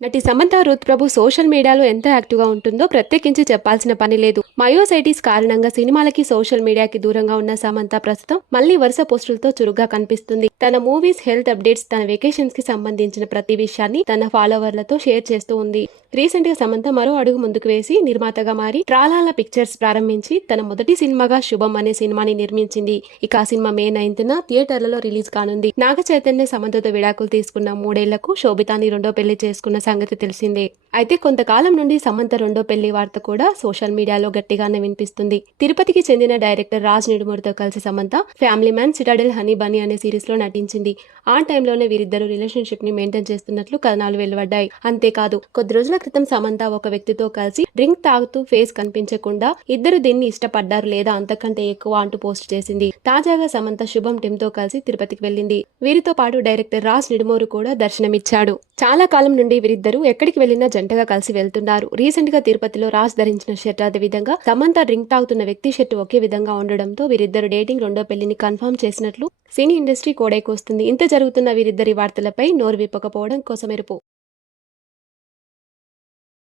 నటి సమంత రుత్ ప్రభు సోషల్ మీడియాలో ఎంత యాక్టివ్గా ఉంటుందో ప్రత్యేకించి చెప్పాల్సిన పని లేదు. మయోసైటిస్ కారణంగా సినిమాలకి సోషల్ మీడియాకి దూరంగా ఉన్న సమంత ప్రస్తుతం మళ్లీ వరుస పోస్టులతో చురుగ్గా కనిపిస్తుంది. తన మూవీస్, హెల్త్ అప్డేట్స్, తన వెకేషన్స్ కి సంబంధించిన ప్రతి విషయాన్ని తన ఫాలోవర్లతో షేర్ చేస్తూ ఉంది. రీసెంట్ గా సమంత మరో అడుగు ముందుకు వేసి నిర్మాతగా మారి ట్రాలాల పిక్చర్స్ ప్రారంభించి తన మొదటి సినిమాగా శుభం అనే సినిమాని నిర్మించింది. ఇక ఆ సినిమా మే 9న థియేటర్లలో రిలీజ్ కానుంది. నాగ చైతన్య సమంతతో విడాకులు తీసుకున్న 3 ఏళ్లకు శోభితాని రెండో పెళ్లి చేసుకున్న సంగతి తెలిసిందే. అయితే కొంతకాలం నుండి సమంత రెండో పెళ్లి వార్త కూడా సోషల్ మీడియాలో గట్టిగానే వినిపిస్తుంది. తిరుపతికి చెందిన డైరెక్టర్ రాజ్ నిడుమూరితో కలిసి Samantha family man, Citadel, honey బనీ అనే సిరీస్ లో నటించింది. ఆ టైంలోనే వీరిద్దరూ రిలేషన్షిప్ ని మెయింటైన్ చేస్తున్నట్లు కథనాలు వెలువడ్డాయి. అంతేకాదు, కొద్ది రోజుల క్రితం సమంత ఒక వ్యక్తితో కలిసి డ్రింక్ తాగుతూ ఫేస్ కనిపించకుండా ఇద్దరు దీన్ని ఇష్టపడ్డారు లేదా అంతకంటే ఎక్కువ అంటూ పోస్ట్ చేసింది. తాజాగా సమంత శుభం టీమ్ తో కలిసి తిరుపతికి వెళ్ళింది. వీరితో పాటు డైరెక్టర్ రాజ్ నిడుమూరి కూడా దర్శనమిచ్చాడు. చాలా కాలం నుండి వీరిద్దరూ ఎక్కడికి వెళ్లినా జంటగా కలిసి వెళ్తున్నారు. రీసెంట్ గా తిరుపతిలో రాజ్ ధరించిన షర్ట్, అదే విధంగా సమంత డ్రింక్ తాగుతున్న వ్యక్తి షర్ట్ ఒకే విధంగా ఉండడంతో వీరిద్దరు డేటింగ్ రెండో పెళ్లిని కన్ఫర్మ్ చేసినట్లు సినీ ఇండస్ట్రీ కోడైకొస్తుంది. ఇంత జరుగుతున్న వీరిద్దరి వార్తలపై నోరు విప్పకపోవడం కోసమెరుపు.